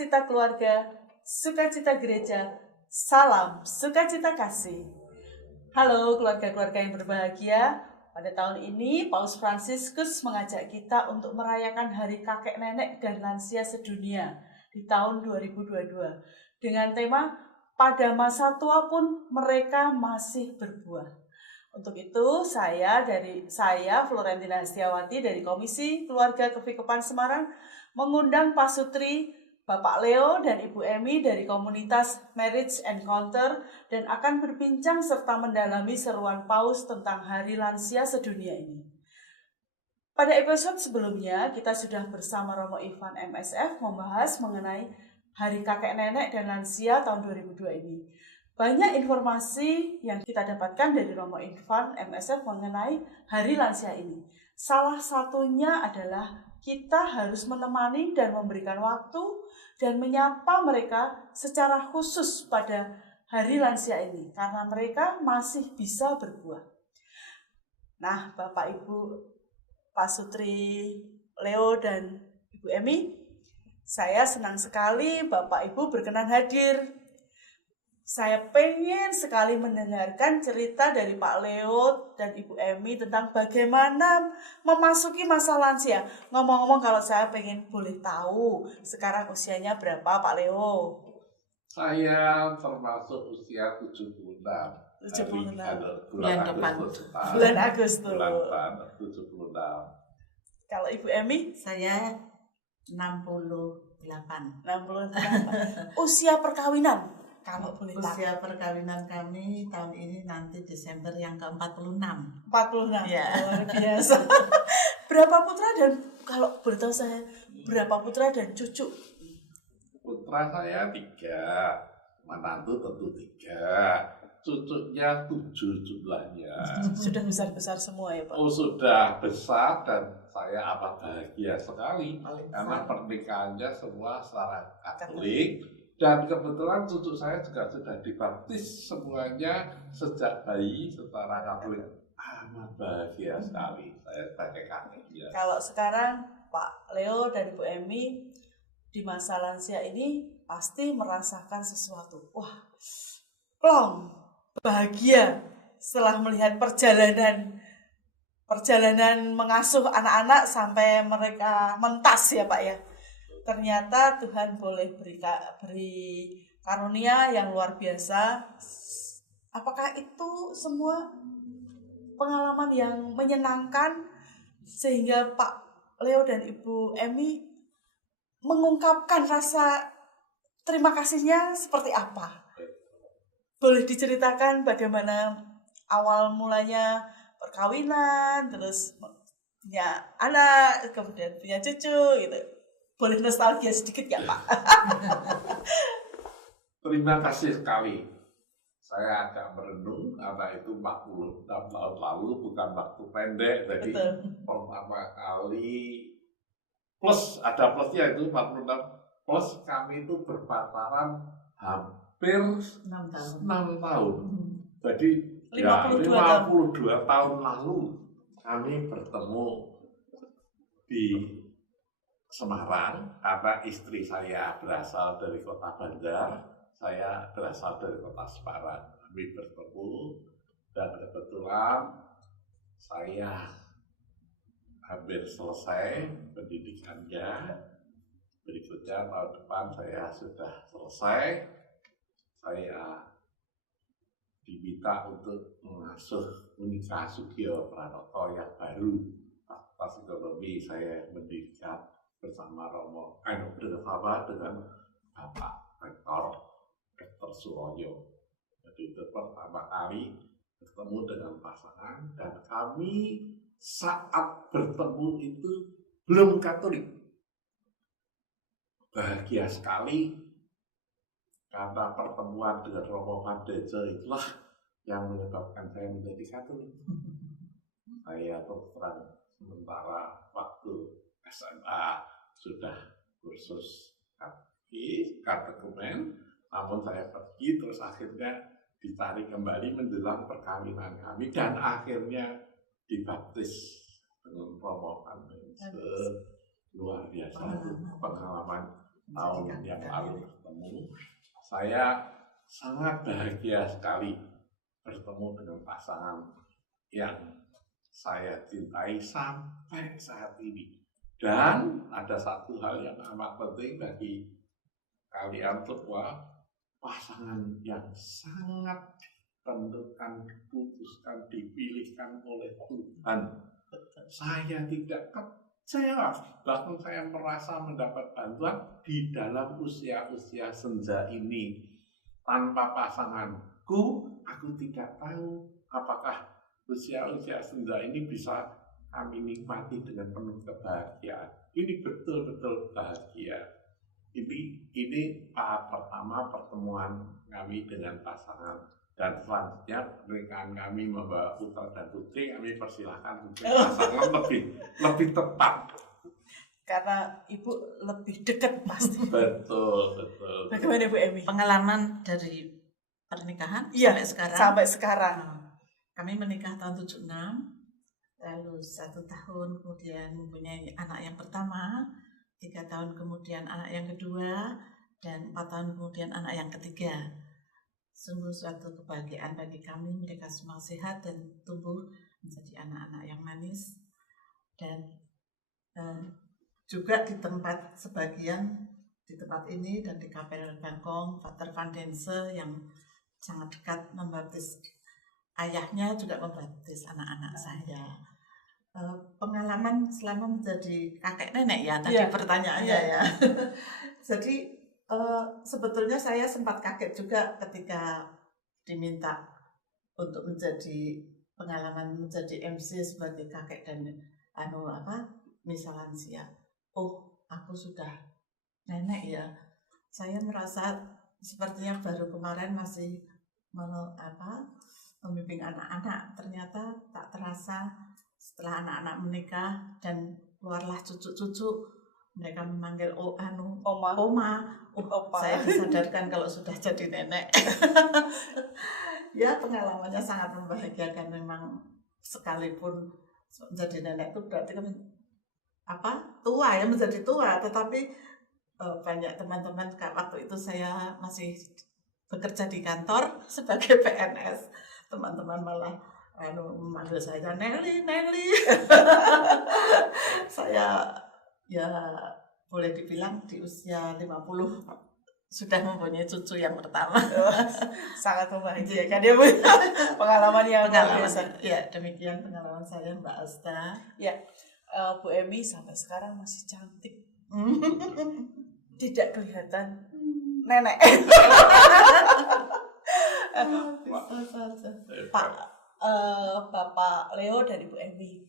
Sukacita keluarga, sukacita gereja, salam sukacita kasih. Halo keluarga-keluarga yang berbahagia, pada tahun ini Paus Fransiskus mengajak kita untuk merayakan Hari Kakek Nenek dan Lansia Sedunia di tahun 2022 dengan tema pada masa tua pun mereka masih berbuah. Untuk itu saya Florentina Hastiawati dari Komisi Keluarga Kevikepan Semarang mengundang Pak Sutri, Bapak Leo dan Ibu Emi dari komunitas Marriage Encounter dan akan berbincang serta mendalami seruan Paus tentang Hari Lansia Sedunia ini. Pada episode sebelumnya kita sudah bersama Romo Ivan MSF membahas mengenai Hari Kakek Nenek dan Lansia tahun 2002 ini. Banyak informasi yang kita dapatkan dari Romo Ivan MSF mengenai Hari Lansia ini. Salah satunya adalah kita harus menemani dan memberikan waktu dan menyapa mereka secara khusus pada Hari Lansia ini karena mereka masih bisa berbuah. Nah, Bapak Ibu, Pak Sutri, Leo dan Ibu Emi, saya senang sekali Bapak Ibu berkenan hadir. Saya pengen sekali mendengarkan cerita dari Pak Leo dan Ibu Emi tentang bagaimana memasuki masa lansia. Ngomong-ngomong, kalau saya pengen boleh tahu, sekarang usianya berapa Pak Leo? Saya termasuk usia 76. 76. Bulan Agustus. Bulan 76. Kalau Ibu Emi? Saya 68. Usia perkawinan? Kalau boleh tahu. Usia perkawinan kami tahun ini nanti Desember yang ke-46. 46. Ya. Luar biasa. Berapa putra dan kalau boleh tahu saya berapa putra dan cucu? Putra saya 3, menantu tentu 3, cucunya 7 jumlahnya. Sudah besar-besar semua ya Pak? Oh, sudah besar dan saya amat bahagia sekali karena pernikahannya semua secara Katolik. Dan kebetulan cucu saya juga sudah dibaptis semuanya sejak bayi secara Katolik. Amat bahagia sekali saya sebagai kakeknya. Kalau sekarang Pak Leo dan Ibu Emi di masa lansia ini pasti merasakan sesuatu. Wah, plong, bahagia setelah melihat perjalanan mengasuh anak-anak sampai mereka mentas ya Pak ya. Ternyata Tuhan boleh beri karunia yang luar biasa. Apakah itu semua pengalaman yang menyenangkan sehingga Pak Leo dan Ibu Emi mengungkapkan rasa terima kasihnya seperti apa? Boleh diceritakan bagaimana awal mulanya perkawinan, terus punya anak, kemudian punya cucu gitu. Boleh nostalgia sedikit ya Pak? Terima kasih sekali. Saya agak merenung karena itu 46 tahun lalu, bukan waktu pendek. Jadi pertama kali plus, ada plusnya itu 46 plus kami itu berpacaran hampir 6 tahun. Jadi 52 tahun lalu kami bertemu di Semarang karena istri saya berasal dari kota Bandar, saya berasal dari kota Semarang. Kami bertemu dan kebetulan saya hampir selesai pendidikannya. Berikutnya tahun depan saya sudah selesai. Saya diminta untuk mengasuh Unika Sugio Pranoto yang baru. Fakultas Ekonomi saya mendirikan bersama Romo, bersama dengan Bapak Rektor Dr. Suroyo. Jadi itu pertama kali bertemu dengan pasangan dan kami saat bertemu itu belum Katolik. Bahagia sekali karena pertemuan dengan Romo Pandejo itulah yang menyebabkan saya menjadi Katolik. Saya terus terang sementara waktu SMA sudah kursus katekumen, namun saya pergi terus akhirnya ditarik kembali menjelang perkawinan kami dan akhirnya dibaptis dengan Romo Pandejo. Luar biasa itu pengalaman tahun yang lalu bertemu. Saya sangat bahagia sekali bertemu dengan pasangan yang saya cintai sampai saat ini. Dan ada satu hal yang amat penting bagi kalian semua, pasangan yang sangat ditentukan, diputuskan, dipilihkan oleh Tuhan. Saya tidak kecewa, bahkan saya merasa mendapat bantuan di dalam usia-usia senja ini. Tanpa pasanganku, aku tidak tahu apakah usia-usia senja ini bisa kami nikmati dengan penuh kebahagiaan. Ini betul-betul bahagia. Ini pertama pertemuan kami dengan pasangan, dan selanjutnya pernikahan kami membawa putra dan putri. Kami persilahkan untuk pasangan lebih tepat. Karena Ibu lebih dekat pasti. Betul. Bagaimana Bu Emi? Pengalaman dari pernikahan Iya, sampai sekarang. Sampai sekarang. Kami menikah tahun 76, lalu 1 tahun kemudian mempunyai anak yang pertama, 3 tahun kemudian anak yang kedua, dan 4 tahun kemudian anak yang ketiga. Sungguh suatu kebahagiaan bagi kami, mereka semua sehat dan tumbuh menjadi anak-anak yang manis. Dan juga di tempat sebagian, di tempat ini dan di Kapel Bangkong, Pater Van Dense yang sangat dekat membaptis ayahnya, juga membaptis anak-anak saya. Pengalaman selama menjadi kakek nenek ya, tadi pertanyaannya ya. Jadi sebetulnya saya sempat kaget juga ketika diminta untuk menjadi pengalaman menjadi MC sebagai kakek dan misa lansia. Oh, aku sudah nenek ya. Saya merasa sepertinya baru kemarin masih membimbing anak-anak. Ternyata tak terasa setelah anak-anak menikah dan keluarlah cucu-cucu, mereka memanggil oma. Opa. Saya disadarkan kalau sudah jadi nenek. Ya, pengalamannya sangat membahagiakan memang. Sekalipun menjadi nenek itu berarti tua ya, menjadi tua, tetapi banyak teman-teman waktu itu saya masih bekerja di kantor sebagai PNS, teman-teman malah memanggil saya Nelly. Saya ya boleh dibilang di usia 50 sudah mempunyai cucu yang pertama. Sangat membahagiakan ya Bu. Pengalaman yang luar biasa. Ya, demikian pengalaman saya, Mbak Asta. Ya, Bu Emi sampai sekarang masih cantik. Tidak kelihatan nenek. Bapak Leo dan Ibu Emi,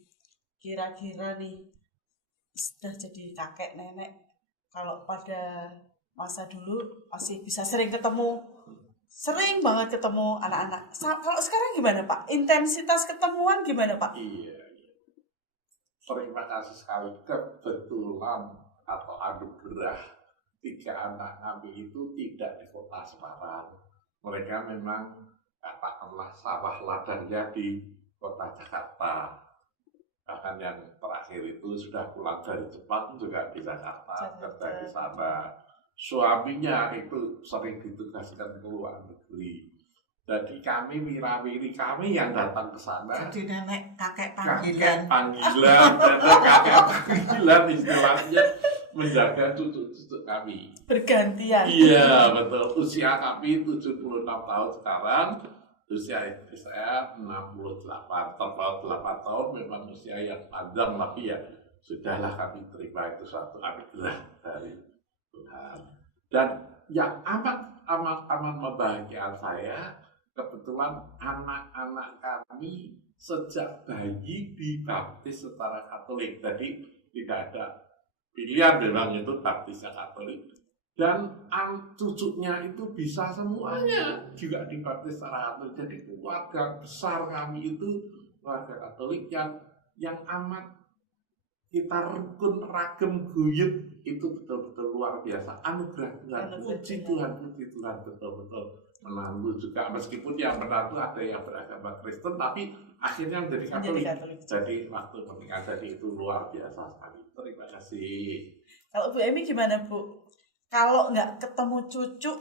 kira-kira nih sudah jadi kakek nenek, kalau pada masa dulu masih bisa sering banget ketemu anak-anak. Kalau sekarang gimana Pak? Intensitas ketemuan gimana Pak? Iya. Terima kasih sekali. Kebetulan atau anugerah 3 anak kami itu tidak di kota Semarang. Mereka memang katakanlah sawah ladangnya di kota Jakarta. Bahkan yang terakhir itu sudah pulang dari Jepang juga di Jakarta, kerja di sana. Suaminya itu sering ditugaskan ke luar negeri. Jadi kami wirawiri kami yang datang ke sana. Jadi nenek kakek panggilan. Kakek panggilan istilahnya menjaga cucu-cucu kami. Bergantian. Iya betul. Usia kami 76 tahun sekarang. Usia istri saya 68. Terpaut 8 tahun memang usia yang panjang, tapi ya sudahlah, kami terima itu suatu anugerah dari Tuhan. Dan yang amat membahagiakan saya, kebetulan anak-anak kami sejak bayi dibaptis secara Katolik. Jadi tidak ada pilihan, memang itu baptisnya Katolik. Dan cucunya itu bisa semuanya juga dibaptis secara Katolik. Jadi keluarga besar kami itu keluarga Katolik yang amat kita rukun, ragam, guyup, itu betul-betul luar biasa. Anugerah Tuhan, puji Tuhan, betul-betul. Menantu juga, meskipun yang menantu ada yang beragama Kristen, tapi akhirnya menjadi Katolik. Jadi waktu pernikahan jadi itu luar biasa sekali. Terima kasih. Kalau Bu Emi gimana Bu? kalau nggak ketemu cucu,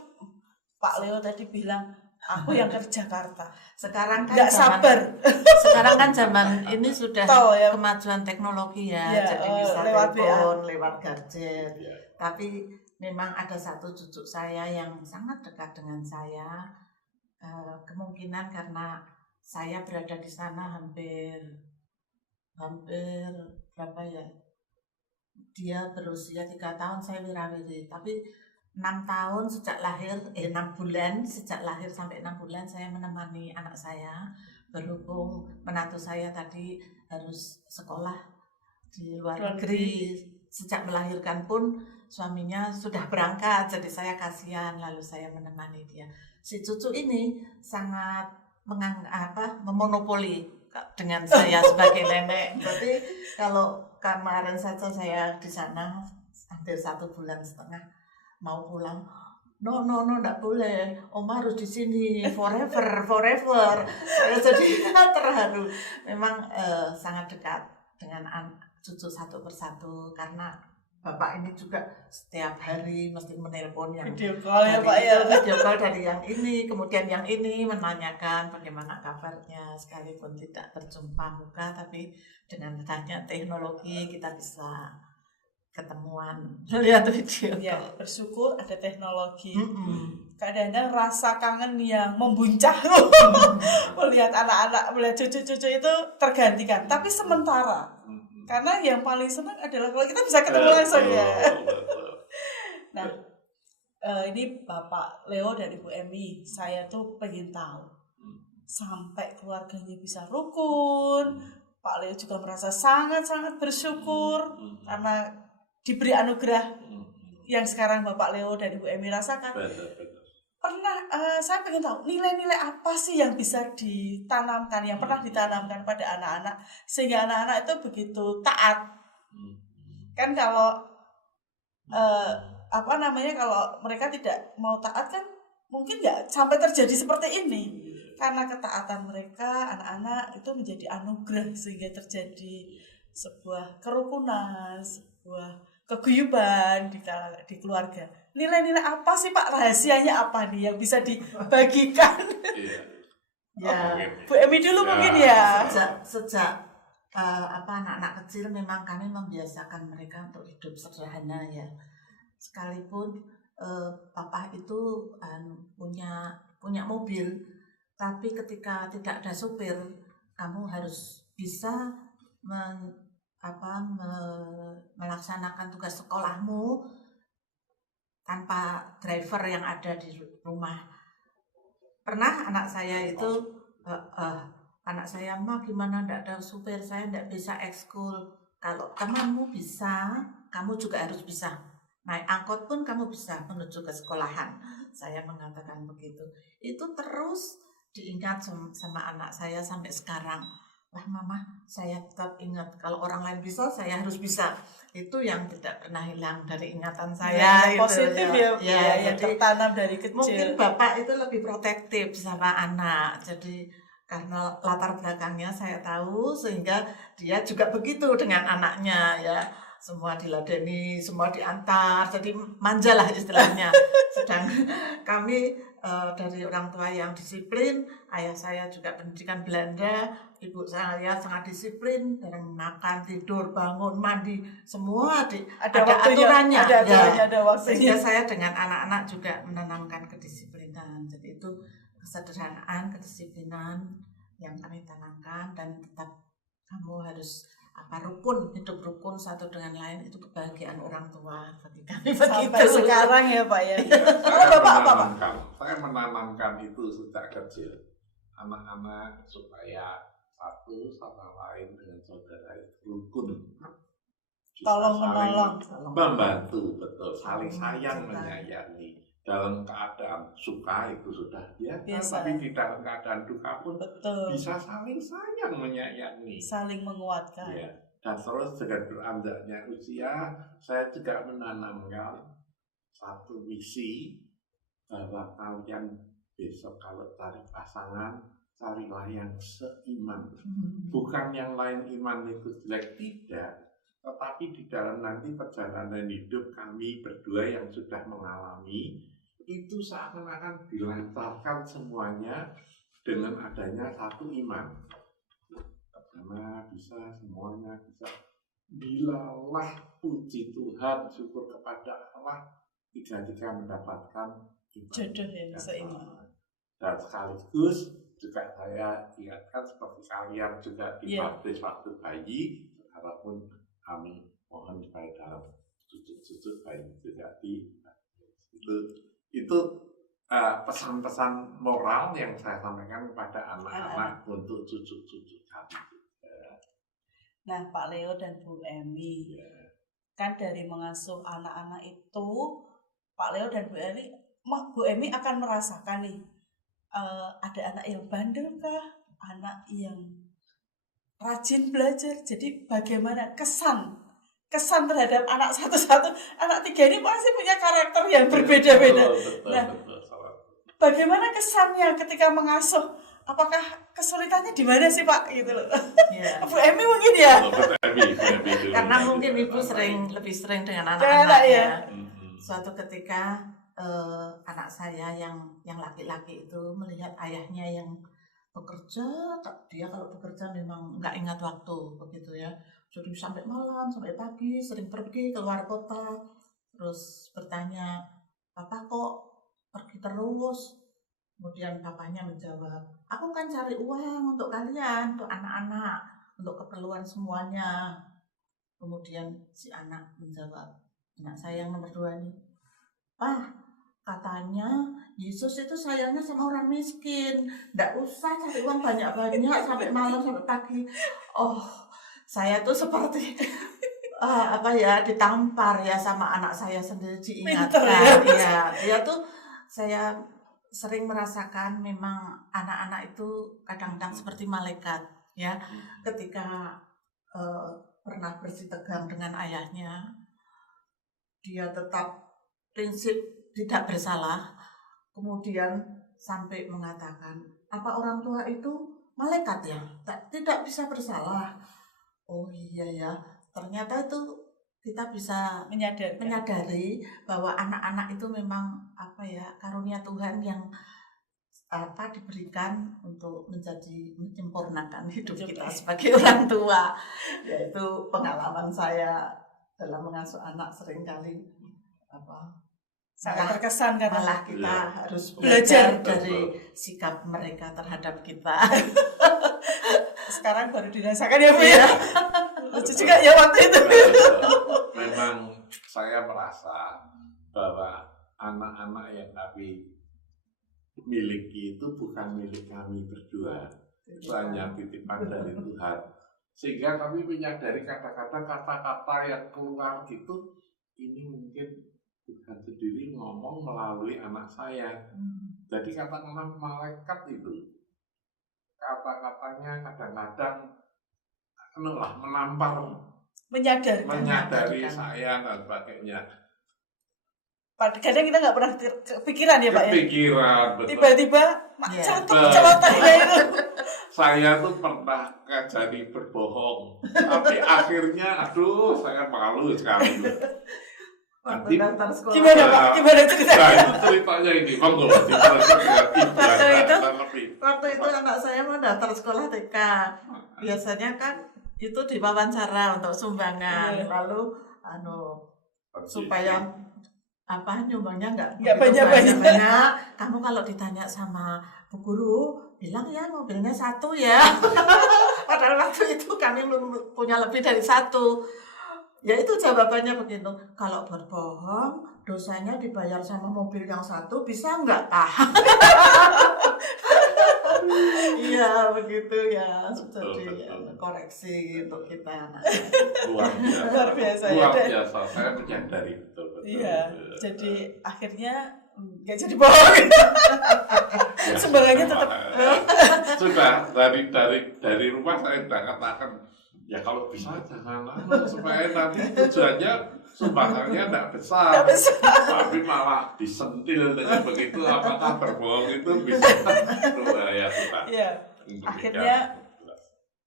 Pak Leo tadi bilang aku yang ke Jakarta. Sekarang kan Nggak sabar. Sekarang kan zaman ini sudah Tahu ya. kemajuan teknologi ya, Ya, jadi bisa lewat telepon, lewat gadget. Ya. Tapi memang ada satu cucu saya yang sangat dekat dengan saya. Kemungkinan karena saya berada di sana hampir berapa ya? Dia berusia 3 tahun, saya wirawiri. Tapi 6 tahun sejak lahir, 6 bulan sejak lahir sampai 6 bulan saya menemani anak saya. Berhubung menantu saya tadi harus sekolah di luar negeri. Sejak melahirkan pun suaminya sudah berangkat, jadi saya kasihan, lalu saya menemani dia. Si cucu ini sangat memonopoli dengan saya sebagai nenek. Berarti kalau kemarin saja saya di sana hampir 1,5 bulan, mau pulang, no, enggak boleh, Oma harus di sini forever. Saya jadi terharu. Memang sangat dekat dengan cucu satu persatu karena bapak ini juga setiap hari mesti menelpon yang Video call ya Pak ya. Video call dari yang ini, kemudian yang ini menanyakan bagaimana kabarnya, sekalipun tidak berjumpa muka, tapi dengan adanya teknologi kita bisa ketemuan lihat video. Ya, bersyukur ada teknologi. Kadang-kadang rasa kangen yang membuncah melihat anak-anak, melihat cucu-cucu itu tergantikan. Tapi sementara, karena yang paling senang adalah kalau kita bisa ketemu langsung ya. Nah, ini Bapak Leo dan Ibu Emi, saya tuh pengen tahu sampai keluarganya bisa rukun. Pak Leo juga merasa sangat-sangat bersyukur karena diberi anugerah yang sekarang Bapak Leo dan Ibu Emi rasakan. Pernah, saya pengen tahu nilai-nilai apa sih yang bisa ditanamkan, yang pernah ditanamkan pada anak-anak sehingga anak-anak itu begitu taat. Kan kalau kalau mereka tidak mau taat kan mungkin nggak sampai terjadi seperti ini. Karena ketaatan mereka, anak-anak itu menjadi anugerah sehingga terjadi sebuah kerukunan, sebuah keguyuban di keluarga. Nilai-nilai apa sih Pak, rahasianya apa nih yang bisa dibagikan? Ya, Bu Emi dulu mungkin ya. Sejak anak-anak kecil memang kami membiasakan mereka untuk hidup sederhana ya. Sekalipun papa itu punya mobil, tapi ketika tidak ada supir, kamu harus bisa melaksanakan tugas sekolahmu tanpa driver yang ada di rumah. Pernah anak saya itu, anak saya, "Ma, gimana enggak ada supir, saya enggak bisa ekskul." Kalau temanmu bisa, kamu juga harus bisa. Naik angkot pun kamu bisa menuju ke sekolahan. Saya mengatakan begitu. Itu terus diingat sama anak saya sampai sekarang. Wah Mama, saya tetap ingat kalau orang lain bisa, saya harus bisa. Itu yang tidak pernah hilang dari ingatan saya. Ya, positif ya, jadi tertanam dari kecil. Mungkin bapak itu lebih protektif sama anak. Jadi karena latar belakangnya saya tahu, sehingga dia juga begitu dengan anaknya ya. Semua diladeni, semua diantar, jadi manja lah istilahnya. Sedang kami dari orang tua yang disiplin, ayah saya juga pendidikan Belanda, ibu saya sangat disiplin, dalam makan, tidur, bangun, mandi, semua ada aturannya. Ada waktunya. Sehingga saya dengan anak-anak juga menanamkan kedisiplinan. Jadi itu kesederhanaan, kedisiplinan yang kami tanamkan, dan tetap kamu harus hidup rukun satu dengan lain, itu kebahagiaan orang tua bagi kami sampai sekarang ya Pak ya. Saya menanamkan itu sejak kecil, anak-anak supaya satu sama lain dengan saudara itu rukun, tolong menolong, membantu, betul, saling sayang menyayangi. Dalam keadaan suka itu sudah biasa, tapi di dalam keadaan duka pun betul, bisa saling sayang menyayangi, saling menguatkan. Ya. Dan terus dengan beranjaknya usia, saya juga menanamkan satu misi bahwa kalian besok kalau cari pasangan, carilah yang seiman. Bukan yang lain iman itu jelek, tidak, Tetapi di dalam nanti perjalanan hidup kami berdua yang sudah mengalami, itu seakan-akan dilancarkan semuanya dengan adanya satu iman. Karena bisa, semuanya bisa. Bilalah puji Tuhan, syukur kepada Allah ketika mendapatkan iman. Jodoh yang seiman. Dan sekaligus juga saya ingatkan seperti kalian juga dibaptis waktu bayi, walaupun kami mohon supaya dalam cucu-cucu bayi juga itu pesan-pesan moral yang saya sampaikan kepada anak-anak untuk cucu-cucu kami. Nah, Pak Leo dan Bu Emi, kan dari mengasuh anak-anak itu, Pak Leo dan Bu Emi akan merasakan nih, ada anak yang bandel kah, anak yang rajin belajar. Jadi bagaimana kesan terhadap anak satu-satu, anak 3 ini pasti punya karakter yang berbeda-beda. Nah, bagaimana kesannya ketika mengasuh? Apakah kesulitannya di mana sih Pak? Gitu loh. Ya. Bu Emi mungkin ya. Karena mungkin Ibu lebih sering dengan anak-anak ya. Suatu ketika anak saya yang laki-laki itu melihat ayahnya yang bekerja, dia kalau bekerja memang nggak ingat waktu begitu ya. Jadi sampai malam, sampai pagi, sering pergi keluar kota, terus bertanya, "Papa kok pergi terus?" Kemudian papanya menjawab, "Aku kan cari uang untuk kalian, untuk anak-anak, untuk keperluan semuanya." Kemudian si anak menjawab, anak saya yang nomor 2 nih, "Pak, katanya Yesus itu sayangnya sama orang miskin, nggak usah cari uang banyak-banyak sampai malam sampai pagi." Oh, saya tuh seperti ditampar ya sama anak saya sendiri, diingatkan. Ya, dia tuh saya sering merasakan memang anak-anak itu kadang-kadang seperti malaikat ya, ketika pernah bersitegang dengan ayahnya, dia tetap prinsip tidak bersalah, kemudian sampai mengatakan, "Apa orang tua itu malaikat ya? Tidak bisa bersalah." Oh iya ya, ternyata itu kita bisa menyadari bahwa anak-anak itu memang karunia Tuhan yang diberikan untuk menyempurnakan hidup kita sebagai orang tua. Yaitu pengalaman saya dalam mengasuh anak seringkali sangat terkesan karena malah kita harus belajar dari sikap mereka terhadap kita. Sekarang baru dirasakan ya Bu ya. Lucu juga ya waktu itu. Memang saya merasa bahwa anak-anak yang kami miliki itu bukan milik kami berdua, itu hanya titipan dari Tuhan. Sehingga kami menyadari kadang-kadang kata-kata yang keluar itu, ini mungkin Tuhan sendiri ngomong melalui anak saya. Jadi kata-kata malaikat itu, kata-katanya kadang-kadang menampar, menyadari saya dan sebagainya. Kadang kita nggak pernah kepikiran ya Pak ya. Kepikiran, betul. Tiba-tiba celotehannya itu. Saya tuh pernah jadi berbohong, tapi akhirnya saya malu sekali. Waktu daftar sekolah. Gimana Pak? Gimana ceritanya? Nah, itu ceritanya ini, monggo. Waktu itu anak saya mau daftar sekolah TK. Biasanya kan itu diwawancara untuk sumbangan, lalu supaya nyumbangnya nggak banyak. Kamu kalau ditanya sama Bu Guru, bilang ya mobilnya 1 ya. Padahal waktu itu kami punya lebih dari 1. Ya itu jawabannya begitu. Kalau berbohong, dosanya dibayar sama mobil yang 1, bisa nggak Pak? Iya begitu ya. Jadi koreksi untuk kita. Luar biasa. Luar biasa. Saya menyadari betul. Iya. Jadi akhirnya nggak jadi bohong. Sumbangannya tetap. Sudah dari rumah saya sudah katakan, ya kalau bisa jangan supaya nanti tujuannya sumbangannya tidak besar, tapi malah disentil dengan begitu. Apakah berbohong itu bisa berbahaya? Iya. Akhirnya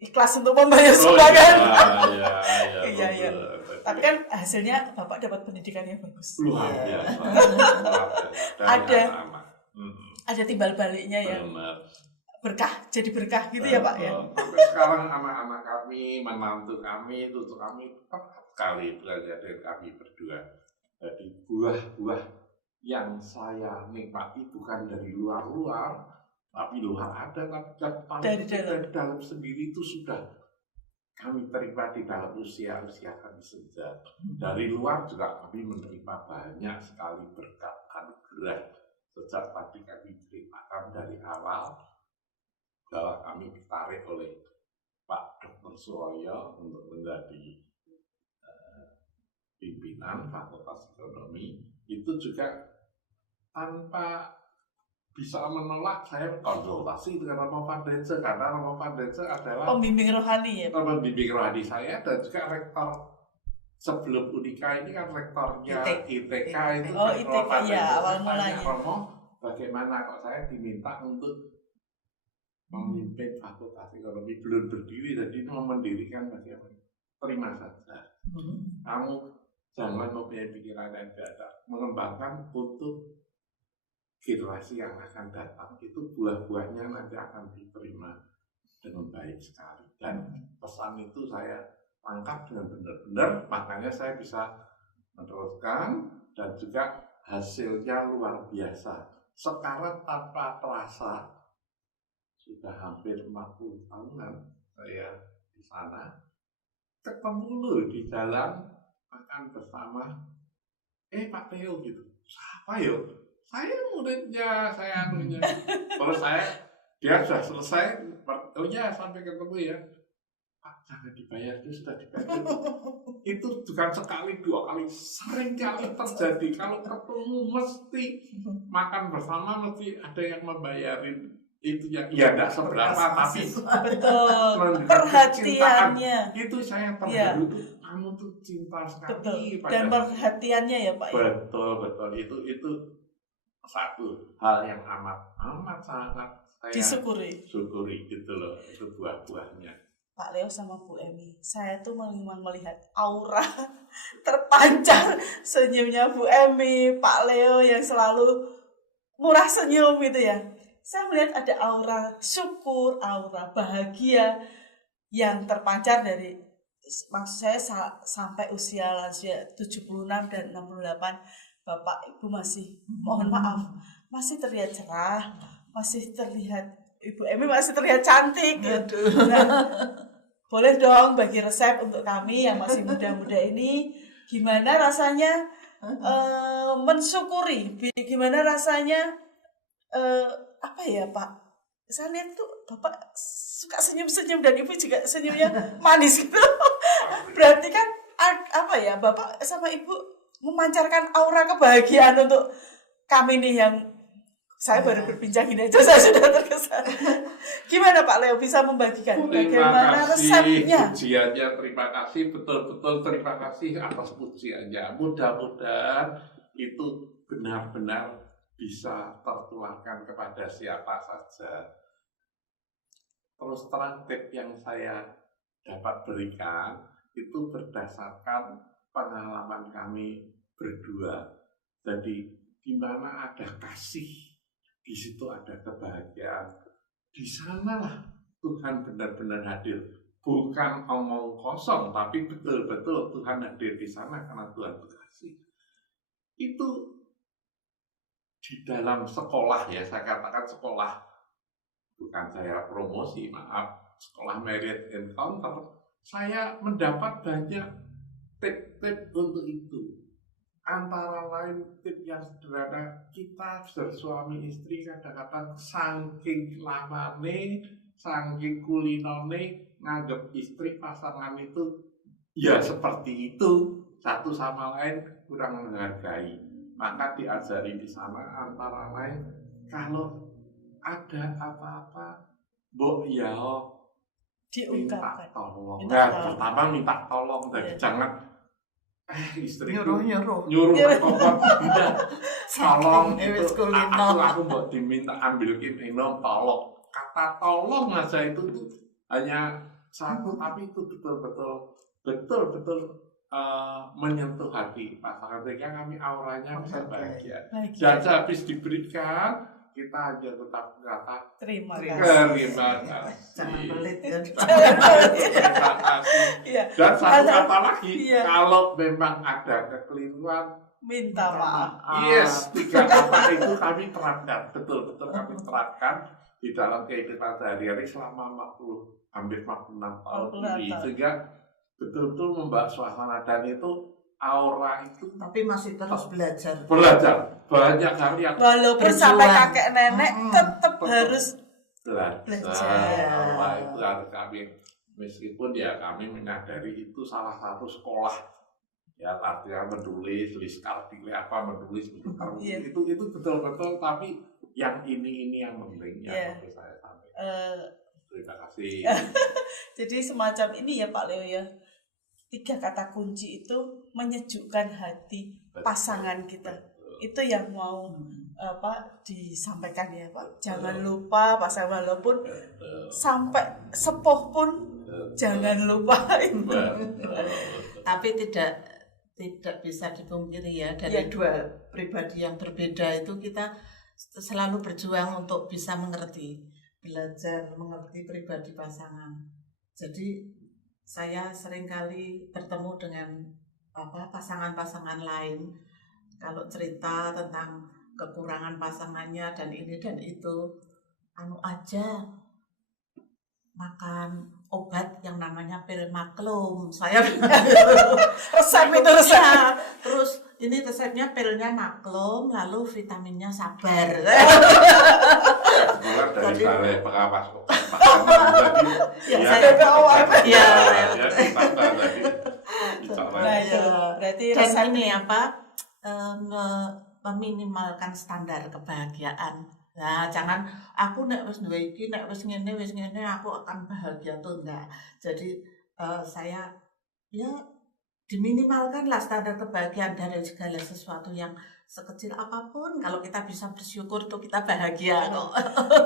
ikhlas untuk membayar sumbangan. Iya. Tapi kan hasilnya Bapak dapat pendidikan yang bagus. Luar biasa. Ada timbal baliknya ya. Berkah, jadi berkah gitu ya Pak ya. Sampai sekarang anak-anak kami, menantu kami, cucu kami sekali belajar dari kami berdua. Jadi buah-buah yang saya nikmati bukan dari luar-luar, tapi luar ada, tapi dari dalam sendiri itu sudah kami terima di dalam usia kami senja. Dari luar juga kami menerima banyak sekali berkat anugerah. Sejak tadi kami ceritakan dari awal bahwa kami ditarik oleh Pak Dr. Suroyo untuk menjadi pimpinan Fakultas Ekonomi. Itu juga tanpa bisa menolak, saya konsultasi dengan Romo Vandense, karena Romo Vandense adalah pembimbing rohani ya? Pembimbing rohani saya, dan juga rektor sebelum Unika ini kan rektornya ITK itu. Oh ITK ya, awal mulanya. Romo, bagaimana kok saya diminta untuk memimpin Fakultas Ekonomi, belum berdiri, jadi mau mendirikan bagaimana? Terima saja. Kamu jangan mempunyai pikiran yang ada, mengembangkan untuk generasi yang akan datang, itu buah-buahnya nanti akan diterima dengan baik sekali. Dan pesan itu saya tangkap dengan benar-benar, makanya saya bisa meneruskan, dan juga hasilnya luar biasa. Sekarang tanpa terasa, sudah hampir 40 tahunan saya di sana, ketemu loh di jalan, makan bersama, Pak Theo gitu, siapa yuk? Saya muridnya, saya anunya. Kalau dia sudah selesai, oh ya sampai ketemu ya. Pak, jangan dibayar, itu sudah dibayar. Itu bukan sekali, 2 kali, sering kali terjadi. Kalau ketemu mesti makan bersama, mesti ada yang membayarin. Itu ya tidak seberapa, tapi betul, perhatiannya. Itu saya terharu tuh, kamu tuh cinta sekali. Betul. Dan perhatiannya ya Pak. Betul. Itu satu hal yang amat sangat saya syukuri gitu loh, itu buah-buahnya. Pak Leo sama Bu Emi, saya tuh memang melihat aura terpancar senyumnya Bu Emi, Pak Leo yang selalu murah senyum gitu ya. Saya melihat ada aura syukur, aura bahagia yang terpancar dari, maksud saya sampai usia lansia 76 dan 68. Bapak Ibu masih, mohon maaf, masih terlihat cerah, masih terlihat, Ibu Emi masih terlihat cantik. Nah, boleh dong bagi resep untuk kami yang masih muda-muda ini, gimana rasanya mensyukuri, gimana rasanya, apa ya Pak, saya lihat tuh Bapak suka senyum-senyum dan Ibu juga senyumnya manis gitu. Berarti kan, apa ya, Bapak sama Ibu memancarkan aura kebahagiaan untuk kami nih yang saya baru berbincang ini aja saya sudah terkesan. Gimana Pak Leo bisa membagikan bagaimana resepnya? Pujiannya, terima kasih, betul-betul terima kasih atas pujiannya. Mudah-mudahan itu benar-benar bisa tertularkan kepada siapa saja. Terus terang tip yang saya dapat berikan itu berdasarkan pengalaman kami berdua. Jadi di mana ada kasih, di situ ada kebahagiaan. Di sanalah Tuhan benar-benar hadir. Bukan omong kosong, tapi betul-betul Tuhan hadir di sana karena Tuhan berkasih. Itu di dalam sekolah ya, saya katakan sekolah, bukan saya promosi, maaf, sekolah Merit Encounter, saya mendapat banyak tip-tip untuk itu. Antara lain tip yang sederhana, kita bersuami istri kadang-kadang saking lamane, saking kulinone, nganggep istri pasangan itu ya seperti itu, satu sama lain kurang menghargai. Maka diajari di sana antara lain, kalau ada apa-apa, mbok ya minta tolong. Pertama minta tolong, jadi jangan istri nyuruh kokot tidak tolong itu aku mbok diminta ambilkin minum, tolong. Kata tolong aja itu tuh hanya satu, tapi itu betul-betul menyentuh hati pasangan sehingga kami auranya bisa bahagia. Dan habis diberikan, kita hanya tetap berkata Terima kasih. terima kasih. Jangan pelit ya. Terima kasih. Iya. Dan satu kata lagi, Iya. kalau memang ada kekeliruan, Minta maaf. yes, 3 kata itu kami terapkan, betul-betul kami terapkan di dalam kehidupan sehari-hari selama hampir 46 tahun ini, sehingga betul-betul membawa suasana, dan itu aura itu. Tapi masih terus belajar Banyak hal yang Walaupun sampai kakek nenek tetap harus belajar. Aura itu harus kami, meskipun ya kami menyadari itu salah satu sekolah. Ya artinya menulis kartile apa, menulis itu betul-betul, tapi yang ini yang penting yang perlu saya sampaikan. Terima kasih. Jadi semacam ini ya Pak Leo ya, 3 kata kunci itu menyejukkan hati pasangan kita. Itu yang mau disampaikan ya Pak. Jangan lupa pasangan, walaupun sampai sepuh pun jangan lupa. Tapi tidak bisa dipungkiri ya, dari dua pribadi yang berbeda itu kita selalu berjuang untuk bisa belajar mengerti pribadi pasangan. Jadi saya seringkali bertemu dengan pasangan-pasangan lain, kalau cerita tentang kekurangan pasangannya dan ini dan itu, aja makan obat yang namanya pil maklum. Saya resep itu resep. Terus ini resepnya pilnya maklum, lalu vitaminnya sabar. Dari balai pengawas berarti dan ini meminimalkan standar kebahagiaan. Nah, jangan aku nek wis duwe iki, nek wis ngene aku akan bahagia tuh enggak. Jadi saya ya diminimalkanlah standar kebahagiaan dari segala sesuatu yang sekecil apapun. Kalau kita bisa bersyukur tuh kita bahagia kok.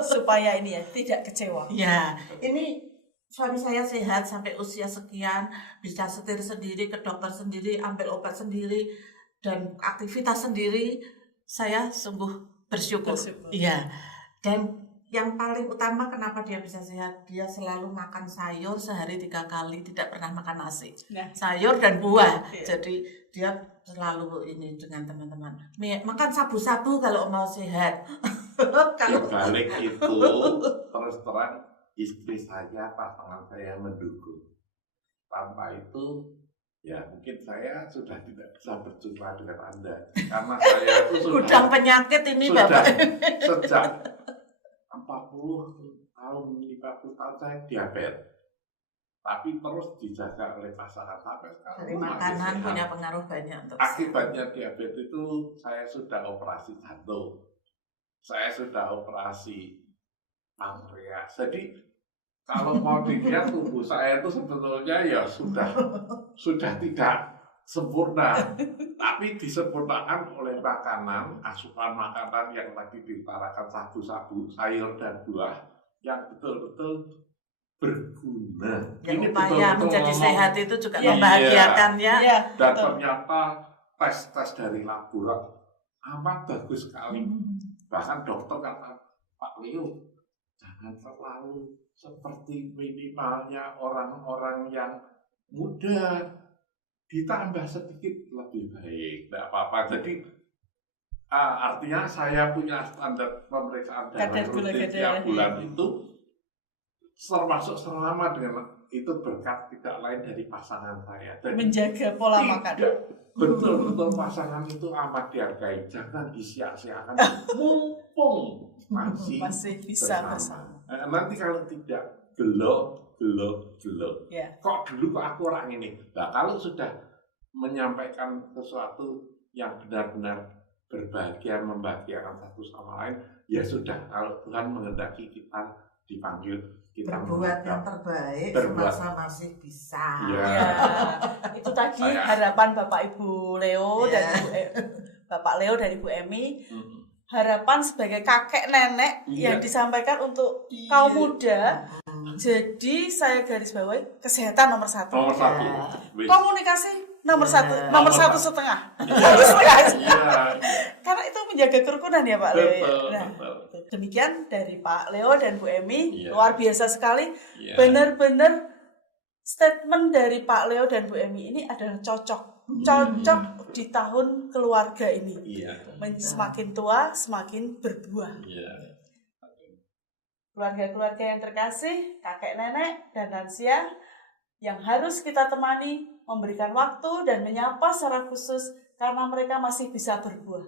Supaya ini ya tidak kecewa. Ya, ini suami saya sehat sampai usia sekian, bisa setir sendiri, ke dokter sendiri, ambil obat sendiri, dan aktivitas sendiri. Saya sungguh bersyukur. Iya. Dan yang paling utama kenapa dia bisa sehat, dia selalu makan sayur sehari 3 kali, tidak pernah makan nasi. Sayur dan buah. Jadi dia selalu ini dengan teman-teman. Makan sabu-sabu kalau mau sehat. Kalau balik itu terus terang istri saya, pasangan saya mendukung. Tanpa itu ya mungkin saya sudah tidak bisa berjumpa dengan Anda, karena saya itu sudah gudang penyakit ini Bapak. Sejak 40 tahun saya diabetes, tapi terus dijaga oleh pasangan sampai sekarang. Dari makanan punya pengaruh banyak untuk akibatnya diabetes itu saya sudah operasi jantung, saya sudah operasi pankreas. Jadi kalau mau dilihat tubuh saya itu sebetulnya ya sudah tidak sempurna, tapi disempurnakan oleh makanan, asupan makanan yang tadi diutarakan, sabu-sabu, sayur dan buah yang betul-betul berguna. Yang upaya menjadi sehat itu juga membahagiakan ya. Dan ternyata tes dari laboratorium amat bagus sekali. Bahkan dokter kata, Pak Leo, jangan terlalu seperti minimalnya orang-orang yang muda, ditambah sedikit lebih baik, tidak apa-apa. Jadi artinya saya punya standar pemeriksaan darah rutin tiap bulan itu, termasuk selama dengan itu berkat tidak lain dari pasangan saya. Jadi, menjaga pola makan. Betul-betul pasangan itu amat dihargai, jangan disia-siakan, mumpung masih bisa bersama. Nanti kalau tidak gelok. Kok dulu kok aku orang ini. Nah, kalau sudah menyampaikan sesuatu yang benar-benar berbahagia, membahagiakan satu sama lain, ya sudah. Kalau Tuhan menghendaki kita dipanggil, kita berbuat yang terbaik semasa masih bisa. Itu tadi harapan Bapak Ibu Leo dan Bapak Leo dan Ibu Emi. Harapan sebagai kakek nenek yang disampaikan untuk kaum muda Jadi saya garis bawahi kesehatan nomor 1. Nomor 1. Komunikasi nomor 1, Nomor nomor 1,5. satu. Harus Iya. karena itu menjaga kerukunan ya Pak Leo. Betul, Nah, betul. demikian dari Pak Leo dan Bu Emi, Iya. luar biasa sekali. Iya. Benar-benar statement dari Pak Leo dan Bu Emi ini adalah cocok di tahun keluarga ini. Iya. Semakin tua semakin berbuah. Iya. Keluarga-keluarga yang terkasih, kakek nenek dan lansia yang harus kita temani, memberikan waktu dan menyapa secara khusus karena mereka masih bisa berbuah.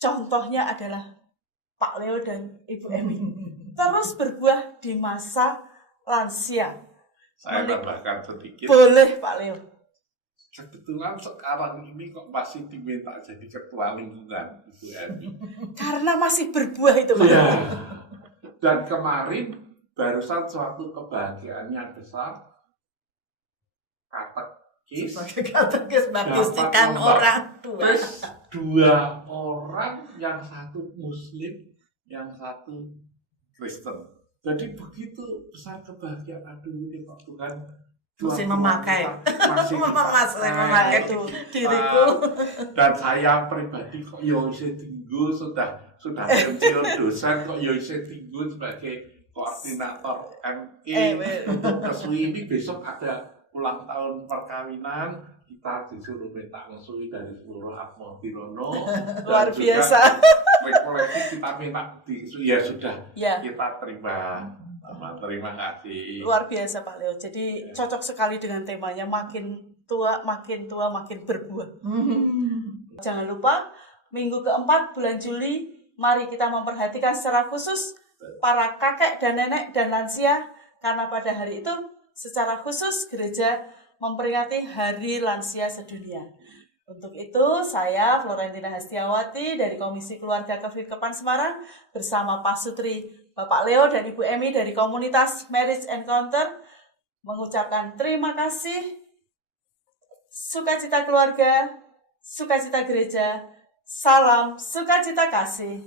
Contohnya adalah Pak Leo dan Ibu Emi. Terus berbuah di masa lansia. Saya tambahkan sedikit. Boleh Pak Leo. Kebetulan sekarang ini kok masih diminta jadi ketua lingkungan Ibu Emi. Karena masih berbuah itu Pak. Iya. Dan kemarin barusan suatu kebahagiaan yang besar, katekis Sebagai katekis dapat kan nomor orang tua. tes 2 orang, yang satu Muslim, yang satu Kristen. Jadi begitu besar kebahagiaan. Aduh, ini kok Tuhan Masih memakai. masih memakai itu diriku. Dan saya pribadi kok yo isih tinggu sudah pensiun dosen, kok yo isih tinggu sebagai koordinator ME untuk Kesui. Ini besok ada ulang tahun perkawinan, kita disuruh minta ngesui dari seluruh Atmotirono. Luar biasa. Rekoleksi kita minta ya sudah, Ya. kita terima. Terima kasih. Luar biasa Pak Leo. Jadi cocok sekali dengan temanya, makin tua makin berbuah. Jangan lupa minggu keempat bulan Juli, mari kita memperhatikan secara khusus para kakek dan nenek dan lansia, karena pada hari itu secara khusus gereja memperingati Hari Lansia Sedunia. Untuk itu saya Florentina Hastiawati dari Komisi Keluarga Kefikepan Semarang bersama Pak Sutri, Bapak Leo dan Ibu Emi dari komunitas Marriage Encounter mengucapkan terima kasih. Sukacita keluarga, sukacita gereja, salam sukacita kasih.